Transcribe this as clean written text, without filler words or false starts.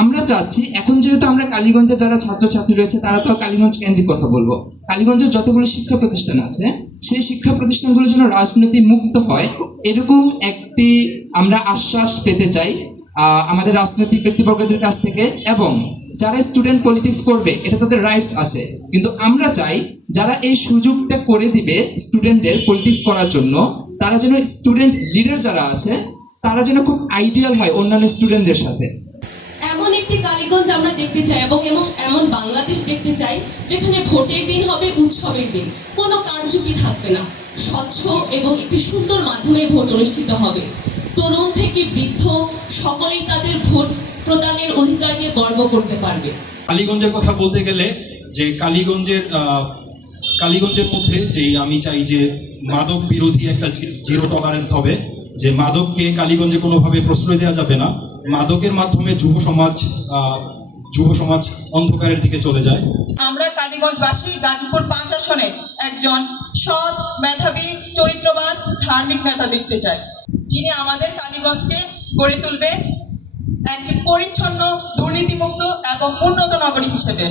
আমরা চাচ্ছি এখন যেহেতু আমরা কালীগঞ্জে যারা ছাত্রছাত্রী রয়েছে তারা তো কালীগঞ্জ কেন্দ্রিক কথা বলবো, কালীগঞ্জের যতগুলো শিক্ষা প্রতিষ্ঠান আছে সেই শিক্ষা প্রতিষ্ঠানগুলো যেন রাজনীতি মুক্ত হয় এরকম একটি আমরা আশ্বাস পেতে চাই আমাদের রাজনৈতিক ব্যক্তিবর্গদের কাছ থেকে। এবং যারা স্টুডেন্ট পলিটিক্স করবে এটা তাদের রাইটস আছে, কিন্তু আমরা চাই যারা এই সুযোগটা করে দিবে স্টুডেন্টদের পলিটিক্স করার জন্য তারা যেন স্টুডেন্ট লিডার যারা আছে তারা যেন খুব আইডিয়াল হয় অন্যান্য স্টুডেন্টদের সাথে। এমন একটি কালীগঞ্জ আমরা দেখতে চাই এবং এমন বাংলাদেশ দেখতে চাই যেখানে ভোটের দিন হবে উৎসবের দিন, কোনো কারচুপি থাকবে না, স্বচ্ছ এবং একটি সুন্দর মাধ্যমে ভোট অনুষ্ঠিত হবে। তরুণ থেকে বৃদ্ধ সকলেই তাদের ভোট প্রদানের অধিকার নিয়ে গর্ব করতে পারবে। কালীগঞ্জের কথা বলতে গেলে যে কালীগঞ্জের মধ্যে যে আমি চাই যে মাদক বিরোধী একটা জিরো টলারেন্স হবে, যে মাদককে কালীগঞ্জে কোনোভাবে প্রশ্রয় দেওয়া যাবে না। মাদকের মাধ্যমে যুব সমাজ অন্ধকারের দিকে চলে যায়। আমরা কালীগঞ্জবাসী গাজীপুর 5 আসনে একজন সৎ, মেধাবী, চরিত্রবান, ধার্মিক নেতা দেখতে চাই, যিনি আমাদের কালীগঞ্জকে গড়ে তুলবেন একটি পরিচ্ছন্ন, দুর্নীতিমুক্ত এবং উন্নত নগরী হিসেবে।